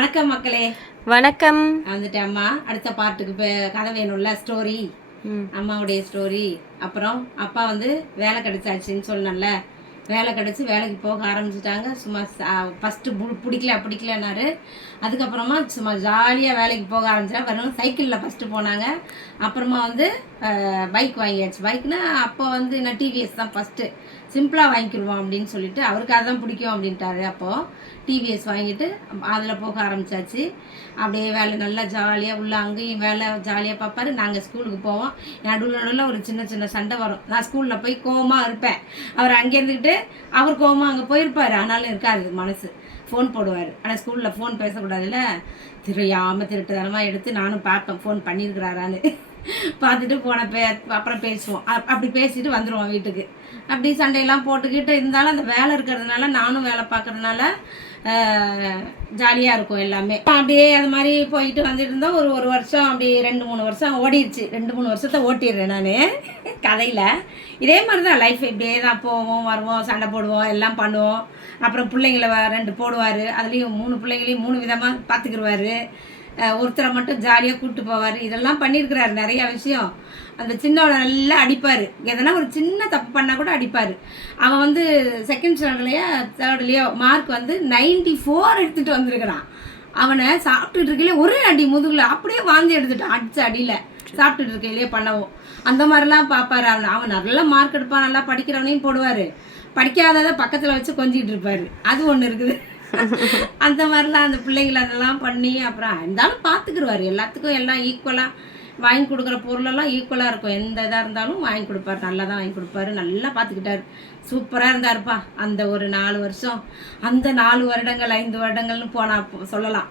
வணக்கம் மக்களே. வணக்கம். வந்துட்டு அம்மா அடுத்த பாட்டுக்கு பே- கதை வேணும்ல ஸ்டோரி. அம்மாவுடைய ஸ்டோரி அப்புறம் அப்பா வந்து வேலை கிடைச்சாச்சுன்னு சொன்னேன்ல. வேலை கிடைச்சி வேலைக்கு போக ஆரம்பிச்சிட்டாங்க. சும்மா ஃபஸ்ட்டு பிடிக்கல பிடிக்கலன்னாரு. அதுக்கப்புறமா சும்மா ஜாலியாக வேலைக்கு போக ஆரம்பிச்சா வெறும் சைக்கிளில் ஃபஸ்ட்டு போனாங்க. அப்புறமா வந்து பைக் வாங்கியாச்சு. பைக்னா அப்போ வந்து நான் டிவிஎஸ் தான் ஃபஸ்ட்டு சிம்பிளாக வாங்கிக்கிடுவோம் அப்படின்னு சொல்லிட்டு அவருக்கு அதுதான் பிடிக்கும் அப்படின்ட்டாரு. அப்போது டிவிஎஸ் வாங்கிட்டு அதில் போக ஆரம்பிச்சாச்சு. அப்படியே வேலை நல்லா ஜாலியாக உள்ள அங்கேயும் வேலை ஜாலியாக பார்ப்பாரு. நாங்கள் ஸ்கூலுக்கு போவோம். நடுவில் நடுவில் ஒரு சின்ன சின்ன சண்டை வரும். நான் ஸ்கூலில் போய் கோவமாக இருப்பேன். அவர் அங்கே இருந்துக்கிட்டு அவர் கோவமாக அங்கே போயிருப்பார். ஆனாலும் இருக்காது மனசு. ஃபோன் போடுவார். ஆனால் ஸ்கூலில் ஃபோன் பேசக்கூடாதுல்ல? தெரியாமல் திருட்டுத்தனமாக எடுத்து நானும் பார்ப்பேன். ஃபோன் பண்ணியிருக்கிறாரான்னு. பார்த்துட்டு போன பே அப்புறம் பேசுவோம். அப்- அப்படி பேசிட்டு வந்துடுவோம் வீட்டுக்கு. அப்படி சண்டையெல்லாம் போட்டுக்கிட்டு இருந்தாலும் அந்த வேலை இருக்கிறதுனால நானும் வேலை பார்க்கறதுனால ஜாலியாக இருக்கும் எல்லாமே. அப்படியே அது மாதிரி போயிட்டு வந்துட்டு இருந்தோம். ஒரு ஒரு வருஷம் அப்படி ரெண்டு மூணு வருஷம் ஓடிடுச்சு ரெண்டு மூணு வருஷத்தை ஓட்டிடுறேன் நான். கதையில். இதே மாதிரி தான் லைஃப் இப்படியே தான் போவோம் வருவோம் சண்டை போடுவோம் எல்லாம் பண்ணுவோம். அப்புறம் பிள்ளைங்கள வ- ரெண்டு போடுவார். அதுலேயும் மூணு பிள்ளைங்களையும் மூணு விதமாக பார்த்துக்குருவாரு ஒருத்தரை மட்டும் ஜாலியாக கூப்பிட்டு போவார். இதெல்லாம் பண்ணியிருக்கிறாரு நிறையா விஷயம். அந்த சின்னவனை நல்லா அடிப்பார். எதனா ஒரு சின்ன தப்பு பண்ணால் கூட அடிப்பார். அவன் வந்து செகண்ட் ஸ்டாண்டர்ட்லையோ தேர்ட்லேயோ மார்க் வந்து 94 ஃபோர் எடுத்துகிட்டு வந்திருக்கிறான். அவனை சாப்பிட்டுட்டு இருக்கையிலே ஒரே அடி முதுகில் அப்படியே வாந்தி எடுத்துட்டான். அடிச்ச அடியில். சாப்பிட்டுட்டு இருக்கையிலே பண்ணவும். அந்த மாதிரிலாம் பார்ப்பாரு அவன். அவன் நல்லா மார்க் எடுப்பான். நல்லா படிக்கிறவனையும் போடுவார். படிக்காததை பக்கத்தில் வச்சு கொஞ்சிக்கிட்டு இருப்பார். அது ஒன்று இருக்குது. அந்த மாதிரிலாம் அந்த பிள்ளைங்களை அதெல்லாம் பண்ணி அப்புறம் இருந்தாலும் பார்த்துக்கிடுவார் எல்லாத்துக்கும் எல்லாம் ஈக்குவலாக வாங்கி கொடுக்குற பொருளெல்லாம் ஈக்குவலாக இருக்கும். எந்த இதாக இருந்தாலும் வாங்கி கொடுப்பாரு. நல்லா தான் வாங்கி கொடுப்பாரு. நல்லா பார்த்துக்கிட்டாரு சூப்பராக இருந்தாருப்பா. அந்த ஒரு நாலு வருஷம் அந்த நாலு வருடங்கள் ஐந்து வருடங்கள்னு போனால் சொல்லலாம்.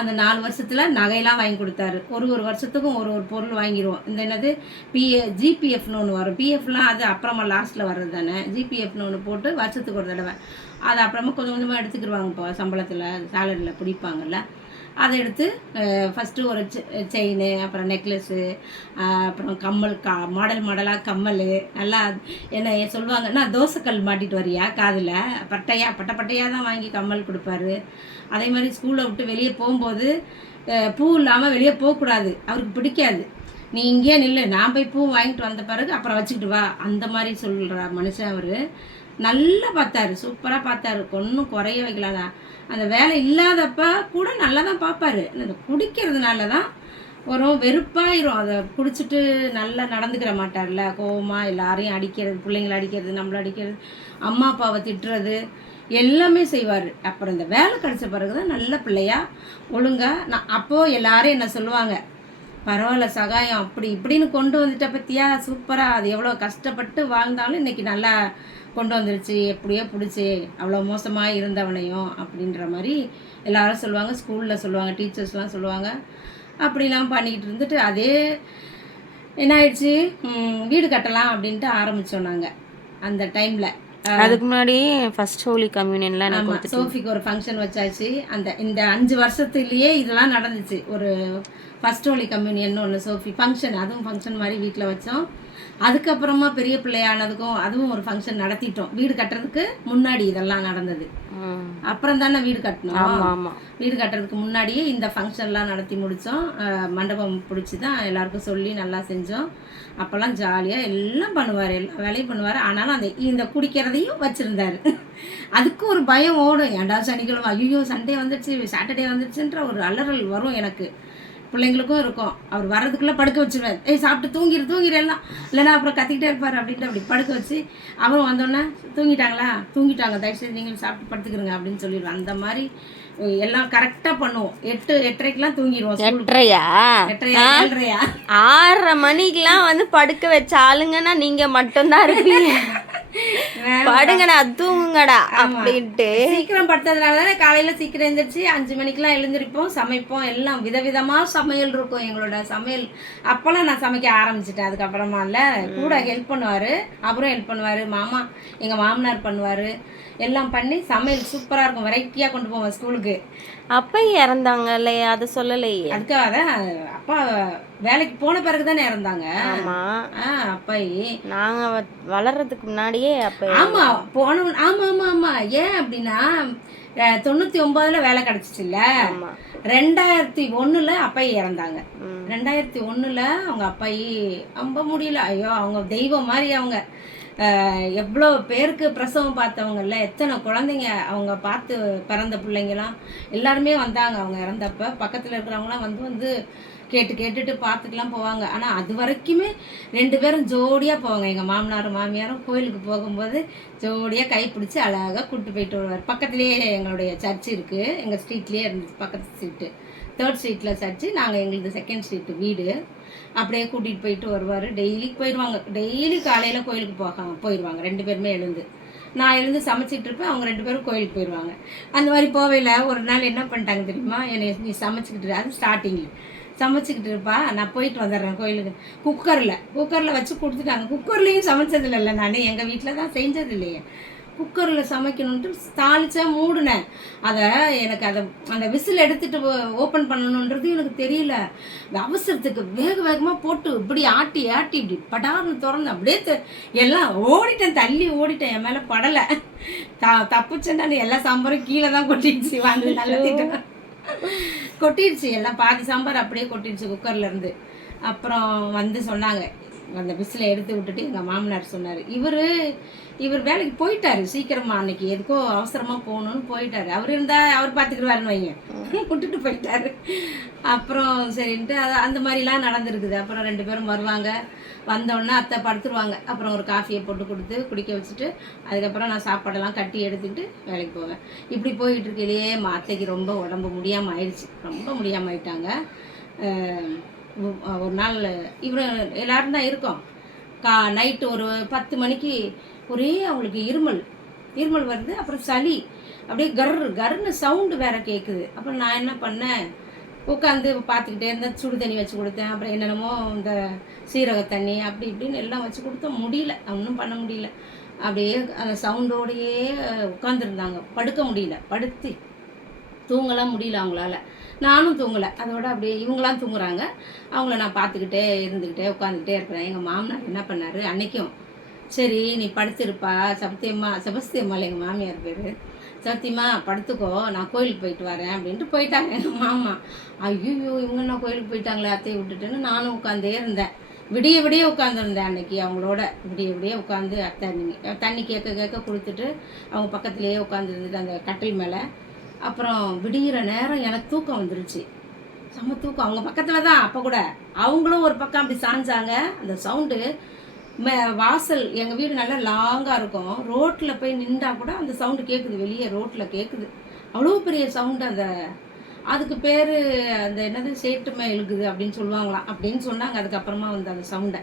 அந்த நாலு வருஷத்தில் நகையெல்லாம் வாங்கி கொடுத்தாரு. ஒரு ஒரு வருஷத்துக்கும் ஒரு ஒரு பொருள் வாங்கிடுவோம். இந்த என்னது? பிஏ ஜிபிஎஃப்னு ஒன்று வரும். பிஎஃப்லாம் அது அப்புறமா லாஸ்ட்டில் வர்றது தானே? ஜிபிஎஃப்னு ஒன்று போட்டு வருஷத்துக்கு ஒரு தடவை. அது அப்புறமா கொஞ்சம் கொஞ்சமாக எடுத்துக்கிடுவாங்க இப்போ சம்பளத்தில் சேலரியில் பிடிப்பாங்கல்ல. அதை எடுத்து ஃபஸ்ட்டு ஒரு செயின் அப்புறம் நெக்லஸ்ஸு அப்புறம் கம்மல் கா மாடல் மாடலாக கம்மல் நல்லா என்ன சொல்லுவாங்கன்னா தோசைக்கல் மாட்டிட்டு வரியா காதில். பட்டையா பட்டை பட்டையாக தான் வாங்கி கம்மல் கொடுப்பாரு. அதே மாதிரி ஸ்கூலை விட்டு வெளியே போகும்போது பூ இல்லாமல் வெளியே போகக்கூடாது அவருக்கு பிடிக்காது. நீ இங்கேயே நில்லு. நான் போய் பூ வாங்கிட்டு வந்த பிறகு அப்புறம் வச்சுக்கிட்டு வா. அந்த மாதிரி சொல்கிற மனுஷன் அவர். நல்லா பார்த்தாரு. சூப்பராக பார்த்தாரு. ஒன்றும் குறைய வைக்கலாத? அந்த வேலை இல்லாதப்ப கூட நல்லா தான் பார்ப்பாரு. அந்த குடிக்கிறதுனால தான் ஒரு வெறுப்பாயிரும். அதை குடிச்சிட்டு நல்லா நடந்துக்கிற மாட்டார்ல. கோவமாக எல்லாரையும் அடிக்கிறது பிள்ளைங்களை அடிக்கிறது நம்மளை அடிக்கிறது அம்மா அப்பாவை திட்டுறது எல்லாமே செய்வார். அப்புறம் இந்த வேலை கிடச்ச பிறகு தான் நல்ல பிள்ளையா ஒழுங்கா நான் அப்போது எல்லாரும் என்ன சொல்லுவாங்க பரவாயில்ல சகாயம் அப்படி இப்படின்னு கொண்டு வந்துட்ட பற்றியா சூப்பராக அது எவ்வளோ கஷ்டப்பட்டு வாழ்ந்தாலும் இன்றைக்கி நல்லா கொண்டு வந்துருச்சு எப்படியோ பிடிச்சி அவ்வளோ மோசமாக இருந்தவனையும் அப்படின்ற மாதிரி எல்லாரும் சொல்லுவாங்க ஸ்கூலில் சொல்லுவாங்க டீச்சர்ஸ்லாம் சொல்லுவாங்க. அப்படிலாம் பண்ணிக்கிட்டு இருந்துட்டு அதே என்ன ஆயிடுச்சு வீடு கட்டலாம் அப்படின்ட்டு ஆரம்பித்தோம் நாங்கள் அந்த டைமில். அதுக்கு முன்னாடி ஃபர்ஸ்ட் ஹோலி கம்யூனியன்ல எனக்கு சோஃபிக்கு ஒரு ஃபங்க்ஷன் வச்சாச்சு. அந்த இந்த அஞ்சு வருஷத்துலேயே இதெல்லாம் நடந்துச்சு. ஒரு ஃபர்ஸ்ட் ஹோலி கம்யூனியன் ஒன்று சோஃபி. ஃபங்க்ஷன் அதுவும் ஃபங்க்ஷன் மாதிரி வீட்டில் வச்சோம். அதுக்கப்புறமா பெரிய பிள்ளையானதுக்கும் அதுவும் ஒரு ஃபங்க்ஷன் நடத்திட்டோம். வீடு கட்டுறதுக்கு முன்னாடி இதெல்லாம் நடந்தது. அப்புறம் தானே வீடு கட்டணும். வீடு கட்டுறதுக்கு முன்னாடியே இந்த ஃபங்க்ஷன்லாம் நடத்தி முடித்தோம் மண்டபம் பிடிச்சி தான் எல்லாருக்கும் சொல்லி நல்லா செஞ்சோம். அப்போல்லாம் ஜாலியாக எல்லாம் பண்ணுவார் எல்லா வேலையும் பண்ணுவார். ஆனாலும் அந்த இந்த குடிக்கிறதையும் வச்சுருந்தாரு. அதுக்கு ஒரு பயம் ஓடும். ஏன்டா சனிக்கிழமை? ஐயோ சண்டே வந்துடுச்சு சாட்டர்டே வந்துடுச்சுன்ற ஒரு அலறல் வரும் எனக்கு. பிள்ளைங்களுக்கும் இருக்கும். அவர் வர்றதுக்குள்ளே படுக்க வச்சிருவார். ஏய் சாப்பிட்டு தூங்கிடு தூங்கிடு எல்லாம். இல்லைன்னா அப்புறம் கத்திக்கிட்டே இருப்பார் அப்படின்ட்டு அப்படி படுக்க வச்சு அவரும் வந்தோடனே தூங்கிட்டாங்களா? தூங்கிட்டாங்க தயவுசெய்து நீங்கள் சாப்பிட்டு படுத்துக்கிறங்க அப்படின்னு சொல்லிடுவோம் அந்த மாதிரி எல்லாம் கரெக்டாக பண்ணுவோம். எட்டு எட்டரைக்கெல்லாம் தூங்கிடுவோம் எட்டரையா? ஏழரையா? ஆறரை மணிக்கெல்லாம் வந்து படுக்க வச்ச ஆளுங்கன்னா நீங்க மட்டும்தான் இருப்பீங்க. படுங்கடா தூங்குங்கடா அப்படின்ட்டு. சீக்கிரம் படுத்ததுனால தானே காலையில சீக்கிரம் எழுந்திரிச்சு அஞ்சு மணிக்கெல்லாம் எழுந்திருப்போம் சமைப்போம் எல்லாம் விதவிதமா சமையல் இருக்கும் எங்களோட சமையல். அப்பெல்லாம் நான் சமைக்க ஆரம்பிச்சிட்டேன் அதுக்கப்புறமா இல்ல கூட ஹெல்ப் பண்ணுவாரு அவரும் ஹெல்ப் பண்ணுவாரு மாமா எங்க மாமனார் பண்ணுவாரு. எல்லாம் பண்ணி சமையல் சூப்பரா இருக்கும். வெரைட்டியா கொண்டு போவோம் ஸ்கூலுக்கு. அப்ப இறந்தாங்கல்ல அதை சொல்லலையே. அதுக்காக அப்பா வேலைக்கு போன பிறகு தானே இறந்தாங்க. ஆமா. அப்பாயி. நாங்க வளர்றதுக்கு முன்னாடியே அப்ப ஆமா போன ஆமா ஆமா ஆமா. ஏன் அப்படின்னா தொண்ணூத்தி ஒன்பதுல வேலை கிடைச்சிச்சுல்ல. ஆமா. ரெண்டாயிரத்தி ஒண்ணுல அப்பாயி இறந்தாங்க. ரெண்டாயிரத்தி ஒண்ணுல அவங்க அப்பாயி ரொம்ப முடியல. ஐயோ அவங்க தெய்வம் மாதிரி அவங்க. எவ்வளோ பேருக்கு பிரசவம் பார்த்தவங்கல்ல எத்தனை குழந்தைங்க அவங்க பார்த்து பிறந்த பிள்ளைங்கலாம் எல்லாருமே வந்தாங்க அவங்க இறந்தப்ப. பக்கத்தில் இருக்கிறவங்களாம் வந்து வந்து கேட்டு கேட்டுட்டு பார்த்துக்கலாம் போவாங்க. ஆனால் அது வரைக்குமே ரெண்டு பேரும் ஜோடியாக போவாங்க. எங்கள் மாமனாரும் மாமியாரும் கோயிலுக்கு போகும்போது ஜோடியாக கைப்பிடிச்சி அழகாக கூப்பிட்டு போயிட்டு வருவார். பக்கத்துலேயே எங்களுடைய சர்ச் இருக்குது எங்கள் ஸ்ட்ரீட்லேயே இருந்துச்சு பக்கத்து ஸ்ட்ரீட்டு தேர்ட் ஸ்ட்ரீட்டில் சர்ச்சு நாங்கள் எங்களுக்கு செகண்ட் ஸ்ட்ரீட்டு வீடு. அப்படியே கூட்டிகிட்டு போயிட்டு வருவார். டெய்லி போயிடுவாங்க டெய்லி காலையில் கோயிலுக்கு போக போயிடுவாங்க ரெண்டு பேருமே எழுந்து. நான் எழுந்து சமைச்சிட்டு இருப்பேன். அவங்க ரெண்டு பேரும் கோயிலுக்கு போயிடுவாங்க அந்த மாதிரி போவையில் ஒரு நாள் என்ன பண்ணிட்டாங்க தெரியுமா? என்னை நீ சமைச்சிக்கிட்டு அது ஸ்டார்டிங்கில் சமைச்சிக்கிட்டு இருப்பா. நான் போயிட்டு வந்துடுறேன் கோயிலுக்கு. குக்கரில். குக்கரில் வச்சு கொடுத்துட்டாங்க. குக்கர்லேயும் சமைச்சது இல்லைல்ல நான். எங்கள் வீட்டில் தான் செஞ்சது இல்லையே குக்கரில் சமைக்கணுன்ட்டு தாளிச்சா மூடினேன். அதை எனக்கு அதை அந்த விசில் எடுத்துட்டு ஓப்பன் பண்ணணுன்றது எனக்கு தெரியல. அவசரத்துக்கு வேக வேகமாக போட்டு இப்படி ஆட்டி ஆட்டி இப்படி படார்னு திறந்து அப்படியே எல்லாம் ஓடிட்டேன். தள்ளி ஓடிட்டேன். என் மேலே படலை. த தப்புச்சேன்னா எல்லா சாம்பாரும் கீழே தான் கொட்டிடுச்சு. வாங்கி நல்ல கொட்டிடுச்சு. எல்லாம் பாதி சாம்பார் அப்படியே கொட்டிடுச்சு குக்கர்ல இருந்து. அப்புறம் வந்து சொன்னாங்க. அந்த விசிலை எடுத்து விட்டுட்டு எங்கள் மாமனார் சொன்னார். இவர் இவர் வேலைக்கு போயிட்டாரு. சீக்கிரமா அன்னைக்கு எதுக்கோ அவசரமாக போகணும்னு போயிட்டாரு. அவர் இருந்தால் அவர் பார்த்துக்கிடுவாருன்னு வைங்க. விட்டுட்டு போயிட்டாரு. அப்புறம் சரின்ட்டு அது அந்த மாதிரிலாம் நடந்திருக்குது. அப்புறம் ரெண்டு பேரும் வருவாங்க. வந்தோடனே அத்தை படுத்துருவாங்க. அப்புறம் ஒரு காஃபியை போட்டு கொடுத்து குடிக்க வச்சுட்டு அதுக்கப்புறம் நான் சாப்பாடெல்லாம் கட்டி எடுத்துக்கிட்டு வேலைக்கு போவேன். இப்படி போயிட்டு இருக்கையிலேயே மா அத்தைக்கு ரொம்ப உடம்பு முடியாமல் ஆயிடுச்சு ரொம்ப முடியாமல் ஆயிட்டாங்க ஒரு நாள் இவர் எல்லாரும் தான் இருக்கோம். கா நைட்டு ஒரு பத்து மணிக்கு ஒரே அவங்களுக்கு இருமல். இருமல் வருது அப்புறம் சளி. அப்படியே கர் கர்னு சவுண்டு வேற கேட்குது அப்புறம் நான் என்ன பண்ணேன்? உட்காந்து பார்த்துக்கிட்டே இருந்தேன். சுடு தண்ணி வச்சு கொடுத்தேன். அப்புறம் என்னென்னமோ இந்த சீரக தண்ணி அப்படி இப்படின்னு எல்லாம் வச்சு கொடுத்தோம் முடியல. ஒன்றும் பண்ண முடியல. அப்படியே அந்த சவுண்டோடையே உட்காந்துருந்தாங்க படுக்க முடியல. படுத்து தூங்கலாம் முடியல அவங்களால. நானும் தூங்கலை. அதோட அப்படியே இவங்களாம் தூங்குறாங்க. அவங்கள நான் பார்த்துக்கிட்டே இருந்துக்கிட்டே உட்காந்துக்கிட்டே இருக்கிறேன். எங்கள் மாமனார் என்ன பண்ணார்? அன்னைக்கும் சரி நீ படுத்திருப்பா. சபத்தியம்மா செபஸ்தியம்மாள் எங்கள் மாமியார் பேர். சத்தியமா படுத்துக்கோ நான் கோயிலுக்கு போயிட்டு வரேன் அப்படின்ட்டு போயிட்டாங்க எங்கள் மாமா. ஐயோ இவங்க என்ன கோயிலுக்கு போயிட்டாங்களே அத்தையை விட்டுட்டுன்னு நானும் உட்காந்தே இருந்தேன். விடிய விடிய உட்காந்துருந்தேன் அன்னைக்கு அவங்களோட. விடிய விடிய உட்காந்து அத்தை தண்ணி கேட்க கேட்க கொடுத்துட்டு அவங்க பக்கத்துலேயே உட்காந்துருந்துட்டு அந்த கட்டில் மேலே. அப்புறம் விடிகிற நேரம் எனக்கு தூக்கம் வந்துருச்சு. செம்ம தூக்கம். அவங்க பக்கத்தில் தான் அப்போ கூட. அவங்களும் ஒரு பக்கம் அப்படி சாஞ்சாங்க. அந்த சவுண்டு வாசல் எங்கள் வீடு நல்லா லாங்காக இருக்கும். ரோட்டில் போய் நின்றா கூட அந்த சவுண்டு கேட்குது வெளியே ரோட்டில் கேட்குது அவ்வளோ பெரிய சவுண்டு அந்த. அதுக்கு பேர் அந்த என்னது சேட்டுமே இழுக்குது அப்படின்னு சொல்லுவாங்களாம் அப்படின்னு சொன்னாங்க அதுக்கப்புறமா வந்து அந்த சவுண்டை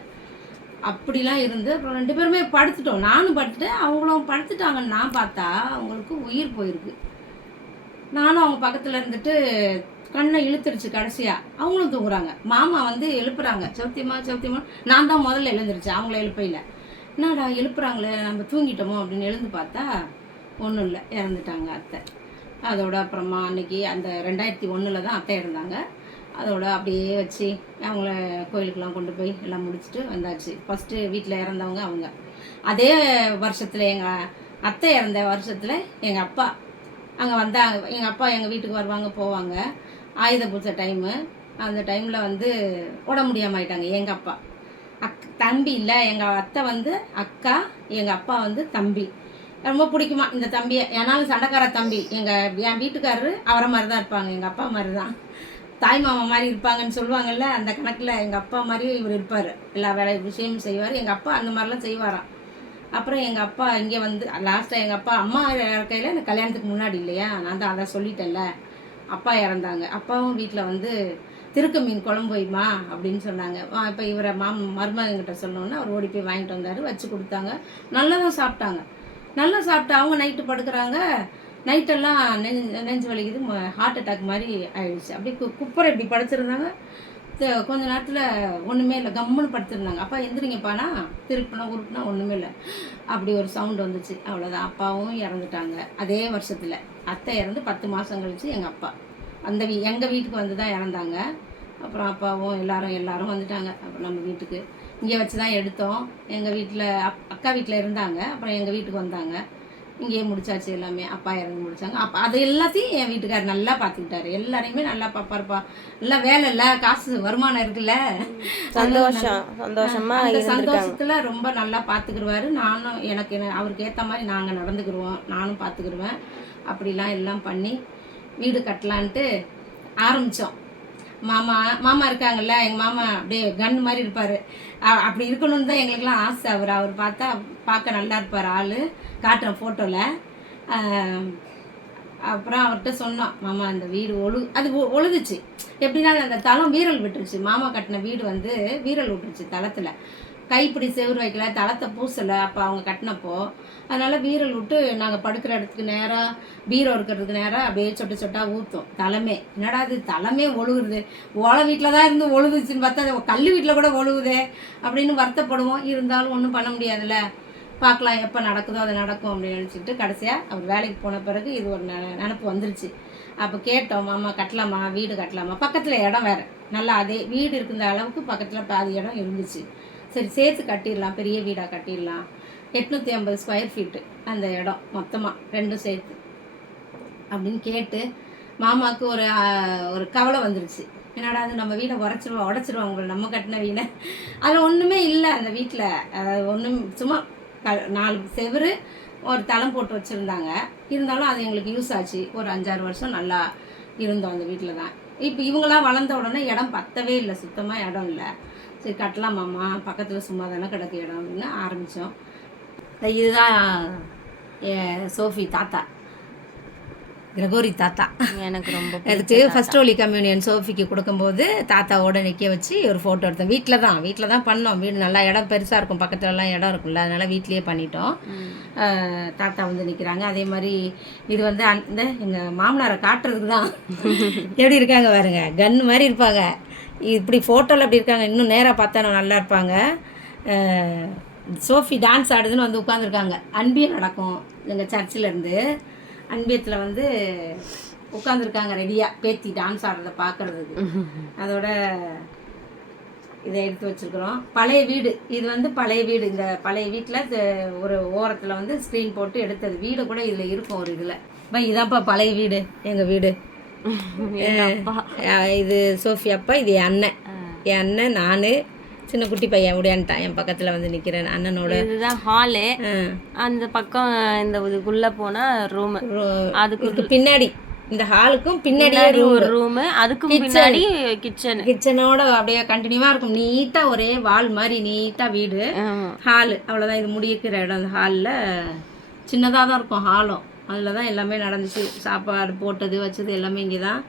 அப்படிலாம் இருந்து அப்புறம் ரெண்டு பேருமே படுத்துட்டோம். நானும் படுத்துட்டேன் அவங்களும் படுத்துட்டாங்கன்னு நான் பார்த்தா அவங்களுக்கு உயிர் போயிருக்கு. நானும் அவங்க பக்கத்தில் இருந்துட்டு கண்ணை இழுத்துருச்சு கடைசியா. அவங்களும் தூங்குறாங்க. மாமா வந்து எழுப்புறாங்க. சௌத்தியமா சௌத்தியமா. நான் தான் முதல்ல எழுந்துருச்சேன். அவங்கள எழுப்பையில். என்னடா எழுப்புறாங்களே? நம்ம தூங்கிட்டோமோ? அப்படின்னு எழுந்து பார்த்தா ஒன்றும் இல்லை. இறந்துட்டாங்க அத்தை. அதோட அப்புறமா அன்னைக்கு அந்த ரெண்டாயிரத்தி ஒன்றில் தான் அத்தை இருந்தாங்க அதோட அப்படியே வச்சு அவங்கள கோயிலுக்கெல்லாம் கொண்டு போய் எல்லாம் முடிச்சுட்டு வந்தாச்சு. ஃபஸ்ட்டு வீட்டில் இறந்தவங்க அவங்க. அதே வருஷத்தில் எங்கள் அத்தை இறந்த வருஷத்தில் எங்கள் அப்பா அங்கே வந்தாங்க. எங்கள் அப்பா எங்கள் வீட்டுக்கு வருவாங்க போவாங்க. ஆயுத பூஜை டைமு அந்த டைமில் வந்து உடம்பு முடியாமல் ஆயிட்டாங்க. எங்கள் அப்பா. அக் தம்பி இல்லை. எங்கள் அத்தை வந்து அக்கா எங்கள் அப்பா வந்து தம்பி. ரொம்ப பிடிக்குமா இந்த தம்பியை? ஏன்னாலும் சண்டைக்கார தம்பி. எங்கள் என் வீட்டுக்காரரு அவரை மாதிரி தான் இருப்பாங்க. எங்கள் அப்பா மாதிரி தான் தாய் மாமா மாதிரி இருப்பாங்கன்னு சொல்லுவாங்கல்ல அந்த கணக்கில் எங்கள் அப்பா மாதிரி இவர் இருப்பார். எல்லா வேலை விஷயமும் செய்வார். எங்கள் அப்பா அந்த மாதிரிலாம் செய்வாராம். அப்புறம் எங்கள் அப்பா இங்கே வந்து லாஸ்ட்டாக எங்கள் அப்பா அம்மா கையில் இந்த கல்யாணத்துக்கு முன்னாடி இல்லையா? நான் தான் அதை சொல்லிட்டேன்ல. அப்பா இறந்தாங்க. அப்பாவும் வீட்டில் வந்து திருக்க மீன் குழம்பு வைமா அப்படின்னு சொன்னாங்க. இப்போ இவரை மாம் மருமகங்கிட்ட சொன்னோன்னே அவர் ஓடி போய் வாங்கிட்டு வந்தார் வச்சு கொடுத்தாங்க. நல்லா தான் சாப்பிட்டாங்க. நல்லா சாப்பிட்டு அவங்க நைட்டு படுக்கிறாங்க. நைட்டெல்லாம் நெஞ்சு நெஞ்சு வலிக்குது. ஹார்ட் அட்டாக் மாதிரி ஆயிடுச்சு. அப்படியே கு குப்பரை இப்படி படுத்திருந்தாங்க. கொஞ்ச நேரத்தில் ஒன்றுமே இல்லை கம்முன்னு படுத்திருந்தாங்க. அப்பா எந்திரிங்கப்பானா திருப்பினா உருப்பினா ஒன்றுமே இல்லை. அப்படி ஒரு சவுண்ட் வந்துச்சு. அவ்வளோதான் அப்பாவும் இறந்துட்டாங்க. அதே வருஷத்தில். அத்தை இறந்து பத்து மாதம் கழிச்சு எங்கள் அப்பா. அந்த வீ எங்கள் வீட்டுக்கு வந்து தான் இறந்தாங்க. அப்புறம் அப்பாவும் எல்லாரும் எல்லாரும் வந்துட்டாங்க. அப்புறம் நம்ம வீட்டுக்கு. இங்கே வச்சு தான் எடுத்தோம். எங்கள் வீட்டில் அக்கா வீட்டில் இருந்தாங்க. அப்புறம் எங்கள் வீட்டுக்கு வந்தாங்க. இங்கேயே முடிச்சாச்சு எல்லாமே அப்பா இறந்து முடிச்சாங்க. அப்போ அது எல்லாத்தையும் என் வீட்டுக்காரர் நல்லா பார்த்துக்கிட்டாரு எல்லாரையுமே நல்லா பாப்பாருப்பா. நல்லா வேலை இல்லை காசு வருமானம் இருக்குல்ல. சந்தோஷம் சந்தோஷமா அந்த சந்தோஷத்துல ரொம்ப நல்லா பார்த்துக்கிடுவாரு நானும் எனக்கு என்ன- அவருக்கு ஏற்ற மாதிரி நாங்கள் நடந்துக்கிடுவோம் நானும் பார்த்துக்கிடுவேன் அப்படிலாம் எல்லாம் பண்ணி வீடு கட்டலான்ட்டு ஆரம்பித்தோம் மாமா மாமா இருக்காங்கல்ல எங்கள் மாமா அப்படியே கன் மாதிரி இருப்பார். அப்படி இருக்கணும்னு தான் எங்களுக்கெல்லாம் ஆசை. அவர் அவர் பார்த்தா பார்க்க நல்லா இருப்பார் ஆள். காட்டுறேன் ஃபோட்டோவில் அப்புறம் அவர்கிட்ட சொன்னோம் மாமா அந்த வீடு ஒழு அது ஒ- ஒழுகுச்சு. எப்படின்னா அந்த தளம் வீரல் விட்டுருச்சு. மாமா கட்டின வீடு வந்து வீரல் விட்டுருச்சு தளத்தில். கைப்பிடி செவுரு வைக்கல தளத்தை பூசலை அப்போ அவங்க கட்டினப்போ அதனால் வீரல் விட்டு நாங்கள் படுக்கிற இடத்துக்கு நேராக பீரோ இருக்கிறதுக்கு நேராக அப்படியே சொட்டு சொட்டா ஊற்றும் தலைமே. என்னடா இது தலைமே ஒழுகுது ஓலை வீட்டில் தான் இருந்து ஒழுகுச்சுன்னு பார்த்தா அது கல் வீட்டில் கூட ஒழுகுதே அப்படின்னு வருத்தப்படுவோம். இருந்தாலும் ஒன்றும் பண்ண முடியாதுல்ல. பார்க்கலாம் எப்போ நடக்குதோ அது நடக்கும் அப்படின்னு நினச்சிட்டு கடைசியாக அவர் வேலைக்கு போன பிறகு இது ஒரு நினப்பு வந்துருச்சு. அப்போ கேட்டோம் மாமா கட்டலாமா? வீடு கட்டலாமா? பக்கத்தில் இடம் வேறு. நல்லா அதே வீடு இருக்கிற அளவுக்கு பக்கத்தில் பாதி இடம் இருந்துச்சு. சரி சேர்த்து கட்டிடலாம். பெரிய வீடாக கட்டிடலாம். எட்நூற்றி ஐம்பது ஸ்கொயர் ஃபீட்டு அந்த இடம் மொத்தமாக ரெண்டும் சேர்த்து. அப்படின்னு கேட்டு மாமாவுக்கு ஒரு ஒரு கவலை வந்துருச்சு. என்னடா அது நம்ம வீடை உடச்சிருவோம் உடச்சிருவோம் உங்களை நம்ம கட்டின வீடை? அதில் ஒன்றுமே இல்லை அந்த வீட்டில் ஒன்றும் சும்மா க- நாலு செவுரு ஒரு தளம் போட்டு வச்சுருந்தாங்க. இருந்தாலும் அது எங்களுக்கு யூஸ் ஆச்சு. ஒரு அஞ்சாறு வருஷம் நல்லா இருந்தோம் அந்த வீட்டில் தான். இப்போ இவங்களாம் வளர்ந்த உடனே இடம் பத்தவே இல்லை சுத்தமாக இடம் இல்லை. சரி கட்டலாமாம்மா? பக்கத்தில் சும்மா தானே கிடக்கு இடம் அப்படின்னு ஆரம்பித்தோம் இதுதான் என் சோஃபி தாத்தா. கிரகோரி தாத்தா. எனக்கு ரொம்ப அதுக்கு ஃபர்ஸ்ட் ஹோலி கம்யூனியன் சோஃபிக்கு கொடுக்கும்போது தாத்தாவோட நிற்க வச்சு ஒரு ஃபோட்டோ எடுத்தோம். வீட்டில் தான் வீட்டில் தான் பண்ணோம். வீடு நல்லா இடம் பெருசாக இருக்கும். பக்கத்துலலாம் இடம் இருக்கும்ல அதனால் வீட்லேயே பண்ணிட்டோம். தாத்தா வந்து நிற்கிறாங்க அதே மாதிரி இது வந்து அந்த எங்கள் மாமனாரை காட்டுறதுக்கு தான் எப்படி இருக்காங்க பாருங்க? கன் மாதிரி இருப்பாங்க. இப்படி ஃபோட்டோவில் அப்படி இருக்காங்க. இன்னும் நேராக பார்த்தா நல்லா இருப்பாங்க. சோஃபி டான்ஸ் ஆடுதுன்னு வந்து உட்காந்துருக்காங்க அன்பியம் நடக்கும் எங்கள் சர்ச்சில் இருந்து அன்பியத்தில் வந்து உட்காந்துருக்காங்க ரெடியாக பேத்தி டான்ஸ் ஆடுறத பார்க்கறதுக்கு. அதோட இதை எடுத்து வச்சிருக்கிறோம். பழைய வீடு. இது வந்து பழைய வீடு. இந்த பழைய வீட்டில் ஒரு ஓரத்தில் வந்து ஸ்க்ரீன் போட்டு எடுத்தது. வீடு கூட இதில் இருக்கும் ஒரு இதில். இப்போ இதான்ப்பா பழைய வீடு. எங்கள் வீடு. இது சோஃபி அப்பா இது என் அண்ணன். என் அண்ணன் நான் சின்ன குட்டி பையன் உடையான்ட்டான் என் பக்கத்தில் வந்து நிற்கிறேன் அண்ணனோட. இதுதான் ஹாலு அந்த பக்கம் இந்த இதுக்குள்ள போனா ரூம் அதுக்கு பின்னாடி. இந்த ஹாலுக்கும் பின்னாடி ஒரு ரூம் அதுக்கும் பின்னாடி கிச்சன் கிச்சனோட அப்படியே கண்டினியூவாக இருக்கும். நீட்டாக ஒரே வால் மாதிரி நீட்டாக வீடு. ஹாலு அவ்வளோதான் இது முடிக்கிற இடம். அந்த ஹாலில் சின்னதாக தான் இருக்கும். ஹாலும் அதில் தான் எல்லாமே நடந்துச்சு. சாப்பாடு போட்டது வச்சது எல்லாமே இங்கே தான்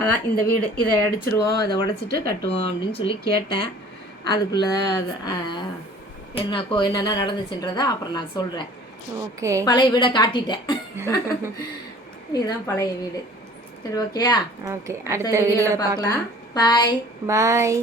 அதான் இந்த வீடு இதை அடிச்சிருவோம் இதை உடைச்சிட்டு கட்டுவோம் அப்படின்னு சொல்லி கேட்டேன். அதுக்குள்ளே என்ன கோ என்னென்ன நடந்துச்சுன்றதை அப்புறம் நான் சொல்கிறேன் ஓகே. பழைய வீடை காட்டிட்டேன். இதுதான் பழைய வீடு. சரி ஓகேயா? ஓகே. அடுத்த வீடியோவில் பார்க்கலாம். பாய். பாய்.